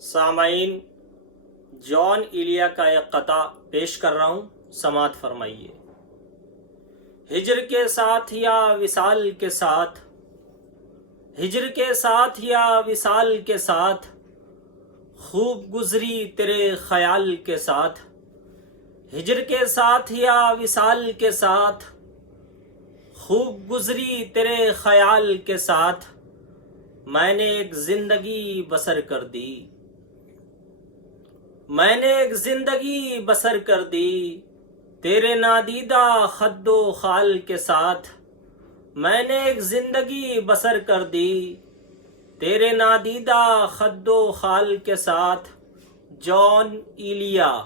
سامعین، جان ایلیا کا ایک قطع پیش کر رہا ہوں، سماعت فرمائیے۔ ہجر کے ساتھ یا وصال کے ساتھ، ہجر کے ساتھ یا وصال کے ساتھ، خوب گزری تیرے خیال کے ساتھ۔ ہجر کے ساتھ یا وصال کے ساتھ، خوب گزری تیرے خیال کے ساتھ، میں نے ایک زندگی بسر کر دی، میں نے ایک زندگی بسر کر دی، تیرے نادیدہ خد و خال کے ساتھ۔ میں نے ایک زندگی بسر کر دی، تیرے نادیدہ خد و خال کے ساتھ۔ جان ایلیا۔